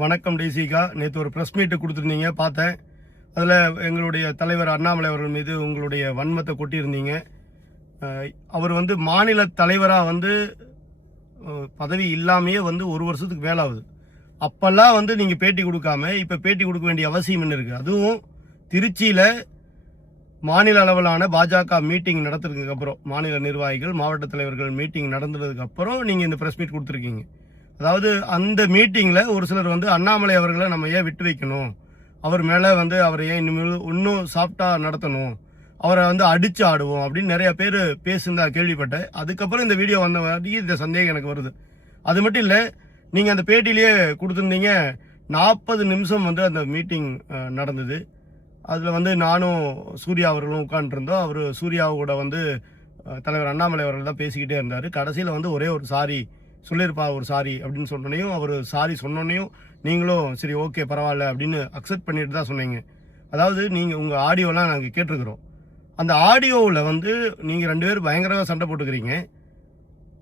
வணக்கம் டிசிகா. நேற்று ஒரு ப்ரெஸ் மீட்டு கொடுத்துருந்தீங்க, பார்த்தேன். அதில் எங்களுடைய தலைவர் அண்ணாமலை அவர்கள் மீது உங்களுடைய வன்மத்தை கொட்டியிருந்தீங்க. அவர் மாநில தலைவராக பதவி இல்லாமையே ஒரு வருஷத்துக்கு மேலே ஆகுது. அப்பெல்லாம் நீங்கள் பேட்டி கொடுக்காம இப்போ பேட்டி கொடுக்க வேண்டிய அவசியம் என்ன இருக்குது? அதுவும் திருச்சியில் மாநில அளவிலான பாஜக மீட்டிங் நடத்துறதுக்கு அப்புறம், மாநில நிர்வாகிகள் மாவட்ட தலைவர்கள் மீட்டிங் நடந்ததுக்கு அப்புறம் நீங்கள் இந்த ப்ரெஸ் மீட் கொடுத்துருக்கீங்க. அதாவது அந்த மீட்டிங்கில் ஒரு சிலர் அண்ணாமலை அவர்களை நம்ம ஏன் விட்டு வைக்கணும், அவர் மேலே அவரை ஏன் இன்னும் சாஃப்டாக நடத்தணும், அவரை அடிச்சு ஆடுவோம் அப்படின்னு நிறைய பேர் பேசுந்தா கேள்விப்பட்டேன். அதுக்கப்புறம் இந்த வீடியோ வந்த மாதிரி இந்த சந்தேகம் எனக்கு வருது. அது மட்டும் இல்லை, நீங்கள் அந்த பேட்டிலேயே கொடுத்துருந்தீங்க 40 நிமிஷம் அந்த மீட்டிங் நடந்தது. அதில் நானும் சூர்யா அவர்களும் உட்காந்துருந்தோம். அவர் சூர்யாவோட தலைவர் அண்ணாமலை அவர்கள் தான் பேசிக்கிட்டே இருந்தார். கடைசியில் ஒரே ஒரு சாரி சொல்லியிருப்பா, ஒரு சாரி அப்படின்னு சொன்னோன்னையும், அவர் சாரி சொன்னோன்னையும் நீங்களும் சரி ஓகே பரவாயில்ல அப்படின்னு அக்செப்ட் பண்ணிட்டு தான் சொன்னீங்க. அதாவது நீங்கள் உங்கள் ஆடியோலாம் நாங்கள் கேட்டிருக்கிறோம். அந்த ஆடியோவில் நீங்கள் 2 பேர் பயங்கரமாக சண்டை போட்டுக்கிறீங்க.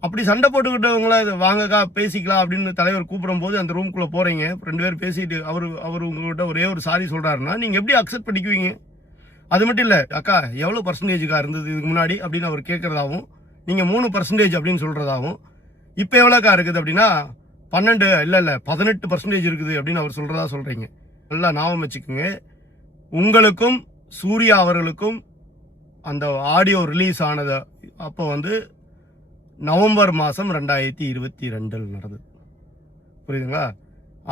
அப்படி சண்டை போட்டுக்கிட்டவங்கள வாங்கக்கா பேசிக்கலாம் அப்படின்னு தலைவர் கூப்பிடும் போது அந்த ரூம்குள்ளே போகிறீங்க, 2 பேர் பேசிட்டு அவர் உங்கள்கிட்ட ஒரே ஒரு சாரி சொல்கிறாருன்னா நீங்கள் எப்படி அக்செப்ட் பண்ணிக்குவீங்க? அது மட்டும் இல்லை, அக்கா எவ்வளோ பர்சன்டேஜுக்கா இருந்தது இதுக்கு முன்னாடி அப்படின்னு அவர் கேட்குறதாகவும், நீங்கள் 3% அப்படின்னு சொல்கிறதாகவும், இப்போ எவ்வளோக்கா இருக்குது அப்படின்னா 12 இல்லை 18% இருக்குது அப்படின்னு அவர் சொல்கிறதா சொல்கிறீங்க. நல்லா ஞாபகம் வச்சுக்கோங்க. உங்களுக்கும் சூர்யா அவர்களுக்கும் அந்த ஆடியோ ரிலீஸ் ஆனது அப்போ நவம்பர் மாதம் 2022 நடந்தது. புரியுதுங்களா?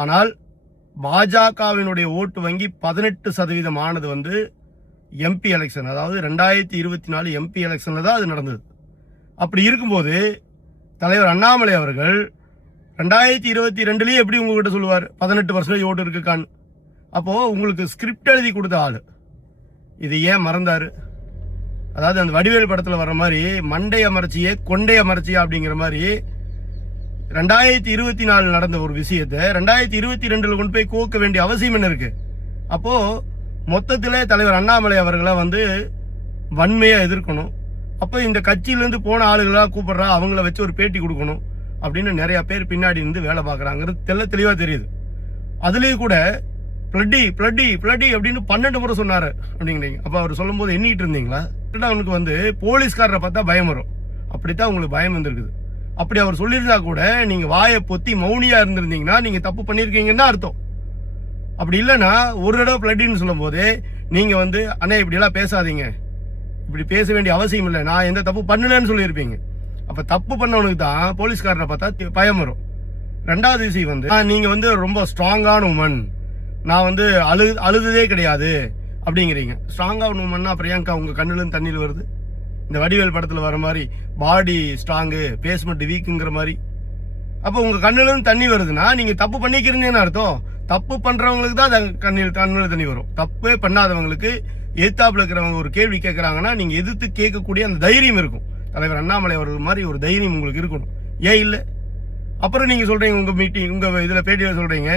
ஆனால் பாஜகவினுடைய ஓட்டு வங்கி 18% ஆனது எம்பி எலெக்ஷன், அதாவது 2024 எம்பி எலெக்ஷனில் தான் அது நடந்தது. அப்படி இருக்கும்போது தலைவர் அண்ணாமலை அவர்கள் 2022 எப்படி உங்ககிட்ட சொல்லுவார் 18% ஓட்டு இருக்குக்கான்னு? அப்போ உங்களுக்கு ஸ்கிரிப்ட் எழுதி கொடுத்த ஆளு இது ஏன் மறந்தாரு? அதாவது அந்த வடிவேல் படத்தில் வர்ற மாதிரி மண்டைய மறைச்சியே கொண்டைய மறைச்சியா அப்படிங்கிற மாதிரி 2024 நடந்த ஒரு விஷயத்தை 2022 கொண்டு போய் கோக்க வேண்டிய அவசியம் என்ன இருக்கு? அப்போ மொத்தத்திலே தலைவர் அண்ணாமலை அவர்களை வன்மையா எதிர்க்கணும். அப்போ இந்த கட்சியிலேருந்து போன ஆளுகளாக கூப்பிடுறா, அவங்கள வச்சு ஒரு பேட்டி கொடுக்கணும் அப்படின்னு நிறைய பேர் பின்னாடி இருந்து வேலை பார்க்குறாங்கிறது தெளிவாக தெரியுது. அதுலேயும் கூட பிளட்டி பிளட்டி பிளட்டி அப்படின்னு 12 முறை சொன்னார் அப்படிங்கிறீங்க. அப்போ அவர் சொல்லும் போது எண்ணிட்டு இருந்தீங்களா? அவனுக்கு போலீஸ்காரரை பார்த்தா பயம் வரும், அப்படித்தான் உங்களுக்கு பயம் வந்திருக்குது. அப்படி அவர் சொல்லியிருந்தா கூட நீங்கள் வாயை பொத்தி மௌனியா இருந்திருந்தீங்கன்னா நீங்கள் தப்பு பண்ணியிருக்கீங்கன்னு தான் அர்த்தம். அப்படி இல்லைன்னா ஒரு தடவை பிளட்டின்னு சொல்லும் போது நீங்கள் அண்ணே இப்படியெல்லாம் பேசாதீங்க, இப்படி பேச வேண்டிய அவசியம் இல்லை, நான் எந்த தப்பு பண்ணலன்னு சொல்லியிருப்பீங்க. அப்ப தப்பு பண்ணவனுக்கு தான் போலீஸ்காரரை பார்த்தா பயம் வரும். 2வது விஷயம் நீங்க ரொம்ப ஸ்ட்ராங்கான உமன், நான் அழுததே கிடையாது அப்படிங்கிறீங்க. ஸ்ட்ராங்கான உமன்னா பிரியங்கா உங்க கண்ணுல இருந்து தண்ணியில் வருது. இந்த வடிவேல் படத்துல வர மாதிரி பாடி ஸ்ட்ராங்கு பேஸ்மெண்ட் வீக்குங்கிற மாதிரி. அப்ப உங்க கண்ணுல இருந்து தண்ணி வருதுன்னா நீங்க தப்பு பண்ணிக்கிறீங்கன்னு அர்த்தம். தப்பு பண்றவங்களுக்கு தான் கண்ணுல தண்ணி வரும். தப்பே பண்ணாதவங்களுக்கு எதிர்த்தாப்புல இருக்கிறவங்க ஒரு கேள்வி கேட்கறாங்கன்னா நீங்க எதிர்த்து கேட்கக்கூடிய அந்த தைரியம் இருக்கும். தலைவர் அண்ணாமலை அவர்கள் மாதிரி ஒரு தைரியம் உங்களுக்கு இருக்கணும். ஏன் இல்லை? அப்புறம் நீங்க சொல்றீங்க உங்க மீட்டிங், உங்க இதுல பேட்டியில சொல்றீங்க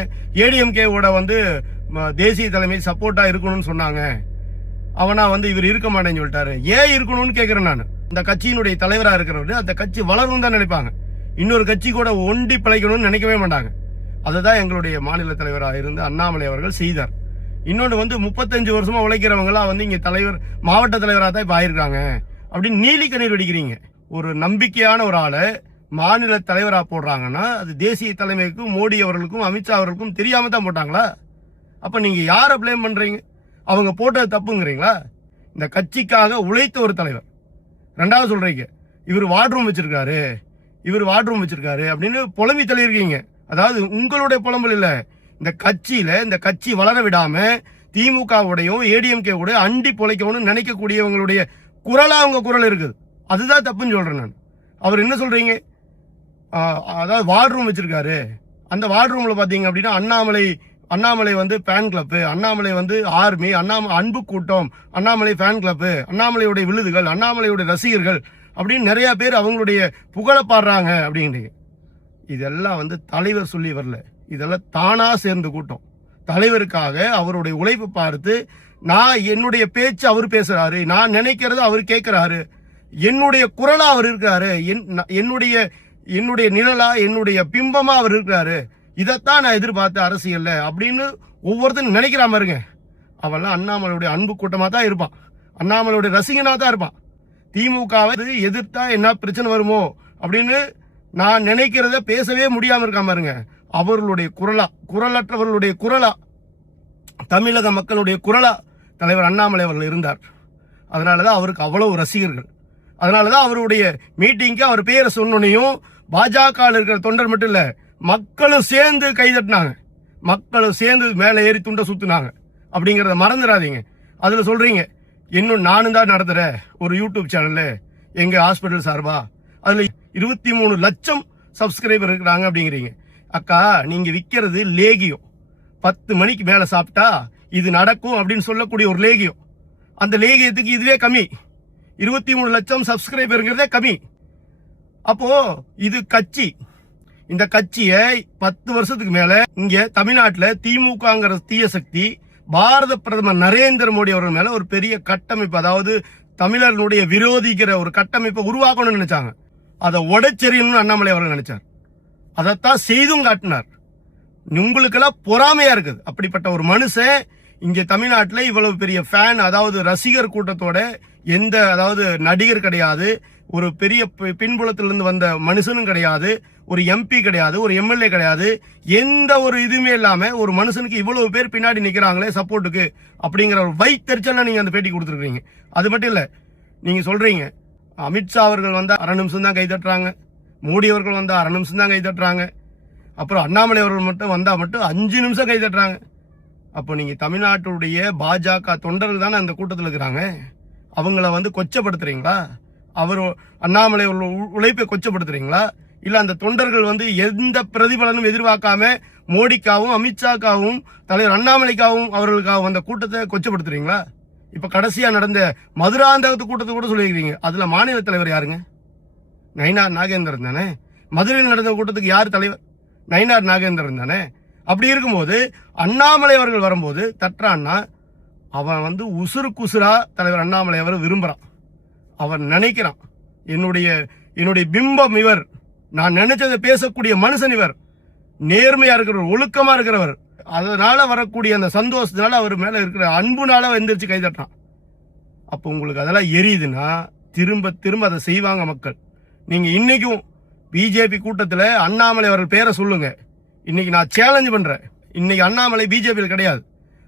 ஏடிஎம்கேவோட தேசிய தலைமை சப்போர்ட்டா இருக்கணும்னு சொன்னாங்க, அவனா இவர் இருக்க மாட்டேன்னு சொல்லிட்டாரு. ஏன் இருக்கணும்னு கேட்கிறேன் நான். இந்த கட்சியினுடைய தலைவரா இருக்கிறவரு அந்த கட்சி வளரும் தான் நினைப்பாங்க, இன்னொரு கட்சி கூட ஒண்டி பிழைக்கணும்னு நினைக்கவே மாட்டாங்க. அதுதான் எங்களுடைய மாநில தலைவராக இருந்து அண்ணாமலை அவர்கள் செய்தார். இன்னொன்று 35 வருஷமா உழைக்கிறவங்களாம் இங்க தலைவர் மாவட்ட தலைவராக தான் இப்ப ஆயிருக்காங்க அப்படின்னு நீலி கண்ணீர் வெடிக்கிறீங்க. ஒரு நம்பிக்கையான ஒரு ஆளை மாநில தலைவராக போடுறாங்கன்னா அது தேசிய தலைமைக்கும் மோடி அவர்களுக்கும் அமித்ஷா அவர்களுக்கும் தெரியாம தான் போட்டாங்களா? அப்ப நீங்க யாரை பிளேம் பண்றீங்க? அவங்க போட்டது தப்புங்கிறீங்களா? இந்த கட்சிக்காக உழைத்த ஒரு தலைவர். 2வது சொல்றீங்க இவர் வார்ட்ரூம் வச்சிருக்காரு, இவர் வார்ட்ரூம் வச்சிருக்காரு அப்படின்னு புலம்பி தள்ளியிருக்கீங்க. அதாவது உங்களுடைய புலம்பல் இல்ல, இந்த கட்சியில இந்த கட்சி வளர விடாம திமுகவுடையும் ஏடிஎம்கே உடைய அண்டி பொழைக்கணும்னு நினைக்கக்கூடியவங்களுடைய குரலா அவங்க குரல் இருக்குது. அதுதான் தப்புன்னு சொல்றேன் நான். அவர் என்ன சொல்றீங்க? அதாவது வார்ட்ரூம் வச்சிருக்காரு, அந்த வார்ட்ரூம்ல பாத்தீங்க அப்படின்னா Annamalai fan club, Annamalai army, அன்பு கூட்டம், அண்ணாமலை ஃபேன் கிளப், அண்ணாமலையுடைய விழுதுகள், அண்ணாமலையுடைய ரசிகர்கள் அப்படின்னு நிறைய பேர் அவங்களுடைய புகழ பாடுறாங்க அப்படிங்கிறீங்க. இதெல்லாம் தலைவர் சொல்லி வரல, இதெல்லாம் தானா சேர்ந்த கூட்டம். தலைவருக்காக அவருடைய உழைப்பு பார்த்து நான் என்னுடைய பேச்சு அவர் பேசுறாரு, நான் நினைக்கிறது அவர் கேட்கிறாரு, என்னுடைய குரலா அவர் இருக்கிறாரு, என்னுடைய நிழலா என்னுடைய பிம்பமா அவர் இருக்கிறாரு, இதைத்தான் நான் எதிர்பார்த்த அரசியல்ல அப்படின்னு ஒவ்வொருத்தரும் நினைக்கிறா பாருங்க. அவெல்லாம் அண்ணாமலையுடைய அன்பு கூட்டமா தான் இருப்பான், அண்ணாமலையுடைய ரசிகனா தான் இருப்பான். திமுகவை எதிர்த்தா என்ன பிரச்சனை வருமோ அப்படின்னு நான் நினைக்கிறத பேசவே முடியாம இருக்காம பாருங்க. அவர்களுடைய குரலா, குரலற்றவர்களுடைய குரலா, தமிழக மக்களுடைய குரலா தலைவர் அண்ணாமலை அவர்கள் இருந்தார். அதனாலதான் அவருக்கு அவ்வளவு ரசிகர்கள். அதனாலதான் அவருடைய மீட்டிங்க்கு அவர் பேரை சொன்னையும் பாஜக இருக்கிற தொண்டர் மட்டும் இல்ல, மக்களும் சேர்ந்து கைதட்டினாங்க, மக்களும் சேர்ந்து மேல ஏறி துண்டை சுத்துனாங்க. அப்படிங்கறத மறந்துடாதீங்க. அதுல சொல்றீங்க இன்னும் நானும் தான் நடத்துற ஒரு யூடியூப் சேனல்ல எங்க ஹாஸ்பிட்டல் சார்பா, அதுல 23 லட்சம் சப்ஸ்கிரைபர் இருக்கிறாங்க அப்படிங்கிறீங்க. அக்கா, நீங்க விக்கிறது லேகியம். 10 மணிக்கு மேல சாப்பிட்டா இது நடக்கும் அப்படின்னு சொல்லக்கூடிய ஒரு லேகியம். அந்த லேகியத்துக்கு இதுவே கம்மி. 23 லட்சம் சப்ஸ்கிரைபருங்கிறதே கம்மி. அப்போ இது கட்சி. இந்த கட்சியை 10 வருஷத்துக்கு மேல இங்க தமிழ்நாட்டில் திமுகங்கிற தீய சக்தி பாரத பிரதமர் நரேந்திர மோடி அவர்கள் மேல ஒரு பெரிய கட்டமைப்பு, அதாவது தமிழர்களுடைய விரோதிக்கிற ஒரு கட்டமைப்பை உருவாக்கணும்னு நினைச்சாங்க. அதை உடைச்செறியணும்னு அண்ணாமலை அவர்கள் நினைச்சார். அதைத்தான் செய்தும் காட்டினார். உங்களுக்கெல்லாம் பொறாமையா இருக்குது. அப்படிப்பட்ட ஒரு மனுஷன் இங்க தமிழ்நாட்டில் இவ்வளவு பெரிய ஃபேன், அதாவது ரசிகர் கூட்டத்தோட எந்த, அதாவது நடிகர் கிடையாது, ஒரு பெரிய பின்புலத்திலிருந்து வந்த மனுஷனும் கிடையாது, ஒரு எம்பி கிடையாது, ஒரு எம்எல்ஏ கிடையாது, எந்த ஒரு இதுவுமே இல்லாம ஒரு மனுஷனுக்கு இவ்வளவு பேர் பின்னாடி நிக்கிறாங்களே சப்போர்ட்டுக்கு அப்படிங்கிற ஒரு வைத்தறிச்சல் நீங்க அந்த பேட்டி கொடுத்துருக்கீங்க. அது மட்டும் இல்ல, நீங்க சொல்றீங்க அமித்ஷா அவர்கள் வந்தா 1/2 நிமிஷம் தான் கை தட்டுறாங்க, மோடி அவர்கள் வந்தா 1/2 நிமிஷம் தான் கை தட்டுறாங்க, அப்புறம் அண்ணாமலை அவர்கள் மட்டும் வந்தா மட்டும் 5 நிமிஷம் கை தட்டுறாங்க. அப்போ நீங்க தமிழ்நாட்டுடைய பாஜக தொண்டர்கள் தானே அந்த கூட்டத்தில் இருக்கிறாங்க, அவங்கள கொச்சப்படுத்துறீங்களா? அவர் அண்ணாமலை உழைப்பை கொச்சப்படுத்துறீங்களா? இல்ல அந்த தொண்டர்கள் எந்த பிரதிபலனும் எதிர்பார்க்காம மோடிக்காவும் அமித்ஷாக்காவும் தலைவர் அண்ணாமலைக்காவும் அவர்களுக்காகவும் அந்த கூட்டத்தை கொச்சப்படுத்துறீங்களா? இப்ப கடைசியா நடந்த மதுராந்தகத்து கூட்டத்தை கூட சொல்லியிருக்கீங்க. அதுல மாநில தலைவர் யாருங்க? நயினார் நாகேந்திரன் தானே. மதுரையில் நடந்த கூட்டத்துக்கு யார் தலைவர்? நயினார் நாகேந்திரன் தானே. அப்படி இருக்கும்போது அண்ணாமலை அவர்கள் வரும்போது தட்டுறான்னா அவன் உசுருக்கு உசுரா தலைவர் அண்ணாமலை அவர் விரும்புறான். அவன் நினைக்கிறான் என்னுடைய பிம்பம் இவர், நான் நினைச்சதை பேசக்கூடிய மனுஷன் இவர், நேர்மையா இருக்கிறவர், ஒழுக்கமா இருக்கிறவர். அதனால வரக்கூடிய அந்த சந்தோஷத்தினால அவர் மேல இருக்கிற அன்புனால எந்திரிச்சு கைதட்டான். அப்போ உங்களுக்கு அதெல்லாம் எரியுதுன்னா திரும்ப திரும்ப அதை செய்வாங்க மக்கள். நீங்க இன்னைக்கும் பிஜேபி கூட்டத்தில் அண்ணாமலை அவர்கள் பேரை சொல்லுங்க. இன்னைக்கு நான் சேலஞ்ச் பண்றேன். இன்னைக்கு அண்ணாமலை பிஜேபியில் கிடையாது,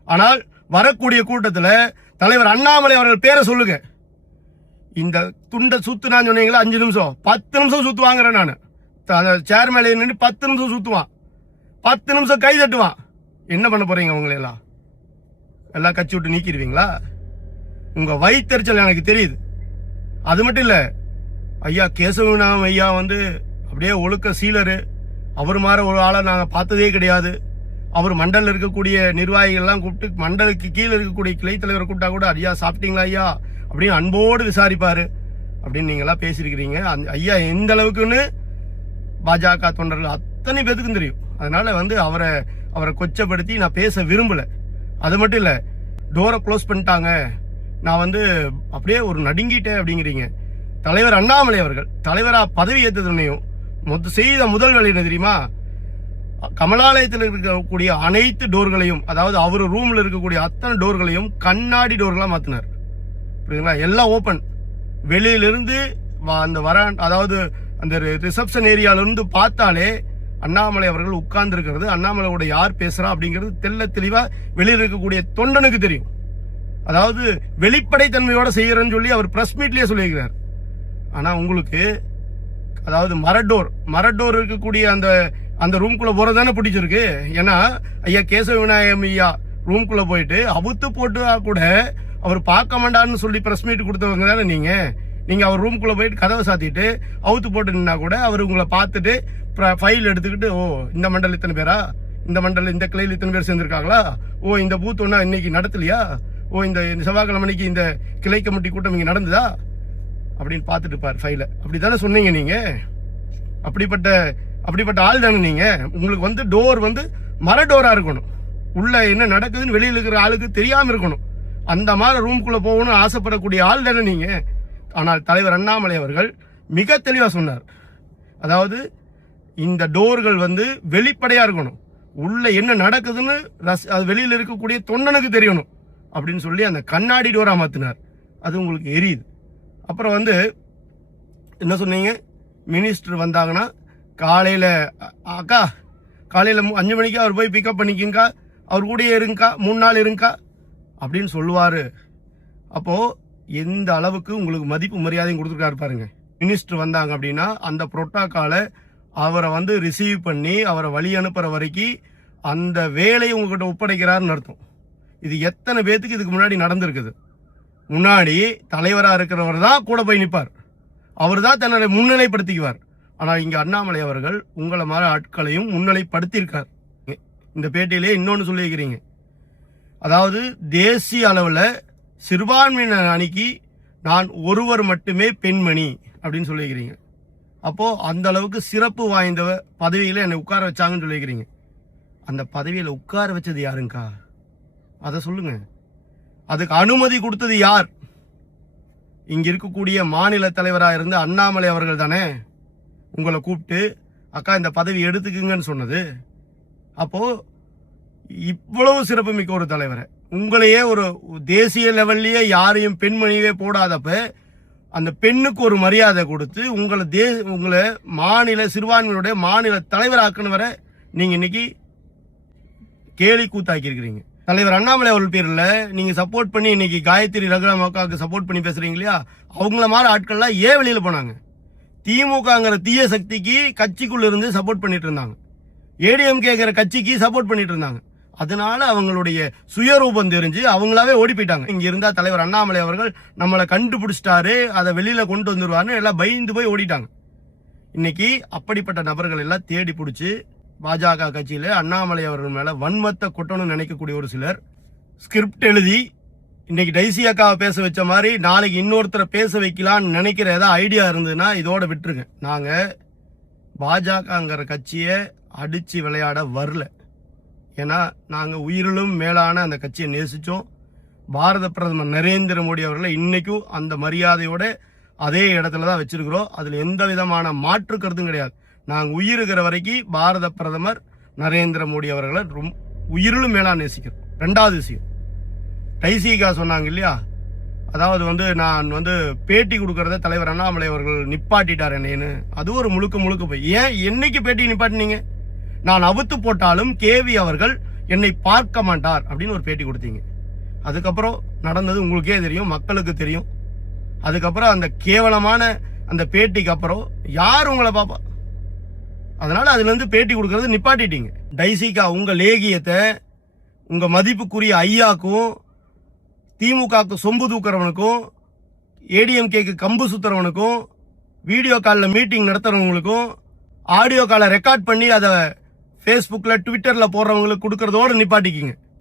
ஆனால் வரக்கூடிய கூட்டத்தில் தலைவர் அண்ணாமலை அவர்கள் பேரை சொல்லுங்க. இந்த துண்டை சுத்துனான்னு சொன்னீங்களா 5 நிமிஷம், 10 நிமிஷம் சுத்துவாங்கிறேன் நான். சேர்மேல நின்று 10 நிமிஷம் சுத்துவான், 10 நிமிஷம் கை தட்டுவான். என்ன பண்ண போறீங்க? உங்களை எல்லாம் கட்சி விட்டு நீக்கிடுவீங்களா? உங்க வயிற்றுச்சல் எனக்கு தெரியுது. அது மட்டும் இல்ல, ஐயா கேசவநாம ஐயா அப்படியே ஒழுக்க சீலரு. அவர் மாதிரி ஒரு ஆளை நாங்க பார்த்ததே கிடையாது. அவர் மண்டல இருக்கக்கூடிய நிர்வாகிகள் எல்லாம் கூப்பிட்டு, மண்டலுக்கு கீழே இருக்கக்கூடிய கிளை தலைவரை கூப்பிட்டா கூட ஐயா சாப்பிட்டீங்களா ஐயா அப்படின்னு அன்போடு விசாரிப்பாரு அப்படின்னு நீங்க எல்லாம் பேசிருக்கிறீங்க. ஐயா எந்த அளவுக்குன்னு பாஜக தொண்டர்கள் அத்தனை பேத்துக்கும் தெரியும். அதனால அவரை கொச்சப்படுத்தி நான் பேச விரும்பல. அது மட்டும் இல்ல, டோரை க்ளோஸ் பண்ணிட்டாங்க, நான் அப்படியே ஒரு நடுங்கிட்டேன் அப்படிங்கிறீங்க. தலைவர் அண்ணாமலை அவர்கள் தலைவரா பதவி ஏற்றதுனையும் செய்த முதல் வேலை என்ன தெரியுமா? கமலாலயத்தில் இருக்கக்கூடிய அனைத்து டோர்களையும், அதாவது அவர் ரூம்ல இருக்கக்கூடிய அத்தனை டோர்களையும் கண்ணாடி டோர்களா மாத்தினார். புரியுதுங்களா? எல்லாம் ஓபன். வெளியிலிருந்து அதாவது அந்த ரிசப்ஷன் ஏரியால இருந்து பார்த்தாலே அண்ணாமலை அவர்கள் உட்கார்ந்து இருக்கிறது, அண்ணாமலையோட யார் பேசுறா அப்படிங்கிறது தெல்ல தெளிவா வெளியில் இருக்கக்கூடிய தொண்டனுக்கு தெரியும். அதாவது வெளிப்படைத்தன்மையோட செய்யறேன்னு சொல்லி அவர் பிரஸ் மீட்லயே சொல்லியிருக்கிறார். ஆனா உங்களுக்கு அதாவது மரடோர் இருக்கக்கூடிய அந்த ரூம்குள்ள போறதானே பிடிச்சிருக்கு. ஏன்னா ஐயா கேசவ விநாயகம் ஐயா ரூம்குள்ள போயிட்டு அவுத்து போட்டு கூட அவர் பார்க்க மாட்டாருன்னு சொல்லி பிரஸ் மீட் கொடுத்தவங்க தானே நீங்க அவர் ரூம்குள்ள போயிட்டு கதவை சாத்திட்டு அவுத்து போட்டு நின்னா கூட அவர் உங்களை பார்த்துட்டு ஃபைல் எடுத்துக்கிட்டு, ஓ இந்த மண்டல் இத்தனை பேரா, இந்த மண்டல் இந்த கிளையில் இத்தனை பேர் சேர்ந்திருக்காங்களா, ஓ இந்த பூத் ஒன்னா இன்னைக்கு நடத்தலையா, ஓ இந்த செவ்வாய்க்கிழமைக்கு இந்த கிளை கமிட்டி கூட்டம் இங்க நடந்ததா அப்படின்னு பார்த்துட்டு பாரு ஃபைல. அப்படித்தானே சொன்னீங்க நீங்க. அப்படிப்பட்ட ஆள் தானே நீங்க. உங்களுக்கு டோர் மரடோரா இருக்கணும். உள்ள என்ன நடக்குதுன்னு வெளியில இருக்கிற ஆளுக்கு தெரியாம இருக்கணும். அந்த மாதிரி ரூம்குள்ள போகணும் ஆசைப்படக்கூடிய ஆள் தானே நீங்க. ஆனால் தலைவர் அண்ணாமலை அவர்கள் மிக தெளிவா சொன்னார். அதாவது இந்த டோர்கள் வெளிப்படையா இருக்கணும். உள்ள என்ன நடக்குதுன்னு அது வெளியில இருக்கக்கூடிய தொண்டனுக்கு தெரியணும் அப்படின்னு சொல்லி அந்த கண்ணாடி டோரா மாத்தினார். அது உங்களுக்கு எரியுது. அப்புறம் வந்து என்ன சொன்னீங்க, மினிஸ்டர் வந்தாங்கன்னா காலையில அக்கா காலையில 5 மணிக்கு அவர் போய் பிக்கப் பண்ணிக்கிங்கக்கா, அவர் கூடயே இருங்கக்கா, 3 நாள் இருங்கக்கா அப்படின்னு சொல்லுவாரு. அப்போ எந்த அளவுக்கு உங்களுக்கு மதிப்பு மரியாதையும் கொடுத்துருக்காரு பாருங்க. மினிஸ்டர் வந்தாங்க அப்படின்னா அந்த புரோட்டோகாலை அவரை வந்து ரிசீவ் பண்ணி அவரை வழி அனுப்புற வரைக்கும் அந்த வேலையை உங்ககிட்ட ஒப்படைக்கிறாருன்னு அர்த்தம். இது எத்தனை பேத்துக்கு இதுக்கு முன்னாடி நடந்திருக்குது. முன்னாடி தலைவராக இருக்கிறவர் தான் கூட போய் நிற்பார், அவர் தான் தன்னை முன்னிலைப்படுத்திக்குவார். ஆனால் இங்கே அண்ணாமலை அவர்கள் உங்களை மாதிரி ஆட்களையும் முன்னிலைப்படுத்தியிருக்கார். இந்த பேட்டியிலே இன்னொன்று சொல்லியிருக்கிறீங்க, அதாவது தேசிய அளவில் சிறுபான்மையினர் அணிக்கு நான் ஒருவர் மட்டுமே பெண்மணி அப்படின்னு சொல்லியிருக்கிறீங்க. அப்போ அந்த அளவுக்கு சிறப்பு வாய்ந்த பதவியில என்னை உட்கார வச்சாங்கன்னு சொல்லியிருக்கிறீங்க. அந்த பதவியில உட்கார வச்சது யாருங்கக்கா, அதை சொல்லுங்க. அதுக்கு அனுமதி கொடுத்தது யார்? இங்க இருக்கக்கூடிய மாநில தலைவராக இருந்த அண்ணாமலை அவர்கள் தானே உங்களை கூப்பிட்டு அக்கா இந்த பதவி எடுத்துக்குங்கன்னு சொன்னது. அப்போ இவ்வளவு சிறப்புமிக்க ஒரு தலைவரை, உங்களையே ஒரு தேசிய லெவல்லையே யாரையும் பெண்மணியே போடாதப்ப அந்த பெண்ணுக்கு ஒரு மரியாதை கொடுத்து உங்களை மாநில சிறுபான்மையினுடைய மாநில தலைவராக்குன்னு வர நீங்க இன்னைக்கு கேலி கூத்தாக்கி இருக்கிறீங்க. தலைவர் அண்ணாமலை அவர்கள் பேர்ல நீங்க சப்போர்ட் பண்ணி இன்னைக்கு காயத்ரி ரகுராமக்காவுக்கு சப்போர்ட் பண்ணி பேசுறீங்க இல்லையா, அவங்கள மாதிரி ஆட்கள்லாம் ஏன் வெளியில போனாங்க? திமுகங்கிற தீய சக்திக்கு கட்சிக்குள்ள இருந்து சப்போர்ட் பண்ணிட்டு இருந்தாங்க, ஏடிஎம்கேங்கிற கட்சிக்கு சப்போர்ட் பண்ணிட்டு இருந்தாங்க. அதனால அவங்களுடைய சுயரூபம் தெரிஞ்சு அவங்களாவே ஓடி போயிட்டாங்க. இங்க இருந்தா தலைவர் அண்ணாமலை அவர்கள் நம்மளை கண்டுபிடிச்சிட்டாரு, அதை வெளியில கொண்டு வந்துருவாருன்னு எல்லாம் பயந்து போய் ஓடிட்டாங்க. இன்னைக்கு அப்படிப்பட்ட நபர்கள் எல்லாம் தேடி பிடிச்சி பாஜக கட்சியில அண்ணாமலை அவர்கள் மேல வன்மத்தை கொட்டணும்னு நினைக்கக்கூடிய ஒரு சிலர் ஸ்கிரிப்ட் எழுதி இன்னைக்கு டைசி அக்காவை பேச வச்ச மாதிரி நாளைக்கு இன்னொருத்தரை பேச வைக்கலான்னு நினைக்கிற ஏதாவது ஐடியா இருந்ததுன்னா இதோட விட்டுருங்க. நாங்க பாஜகங்கிற கட்சியை அடிச்சு விளையாட வரல. ஏன்னா நாங்க உயிரிலும் மேலான அந்த கட்சியை நேசிச்சோம். பாரத பிரதமர் நரேந்திர மோடி அவர்களை இன்னைக்கும் அந்த மரியாதையோட அதே இடத்துல தான் வச்சிருக்கிறோம். அதுல எந்த விதமான மாற்று கருத்தும் கிடையாது. நாங்க உயிருக்கிற வரைக்கும் பாரத பிரதமர் நரேந்திர மோடி அவர்களை உயிரிலும் மேலா நேசிக்கிறோம். 2வது விஷயம், டைசிகா சொன்னாங்க இல்லையா, அதாவது வந்து நான் வந்து பேட்டி கொடுக்கறத தலைவர் அண்ணாமலை அவர்கள் நிப்பாட்டிட்டார் என்னன்னு. அது ஒரு முழுக்க போய் ஏன் என்னைக்கு பேட்டி நிப்பாட்டினீங்க? நான் அவுத்து போட்டாலும் கேவி அவர்கள் என்னை பார்க்க மாட்டார் அப்படின்னு ஒரு பேட்டி கொடுத்தீங்க. அதுக்கப்புறம் நடந்தது உங்களுக்கே தெரியும், மக்களுக்கு தெரியும். அதுக்கப்புறம் அந்த கேவலமான அந்த பேட்டிக்கு அப்புறம் யார் உங்களை பாப்பா? அதனால அதுல இருந்து பேட்டி கொடுக்கறது நிப்பாட்டிட்டீங்க. டைசிகா உங்க லேகியத்தை உங்க மதிப்புக்குரிய ஐயாக்கும் திமுகவுக்கு சொம்பு தூக்குறவனுக்கும் ஏடிஎம்கேக்கு கம்பு சுத்துறவனுக்கும் வீடியோ காலில் மீட்டிங் நடத்துறவங்களுக்கும் ஆடியோ காலை ரெக்கார்ட் பண்ணி அதை ஃபேஸ்புக்கில் ட்விட்டரில் போடுறவங்களுக்கு கொடுக்கறதோடு நிப்பாட்டிக்கிங்க.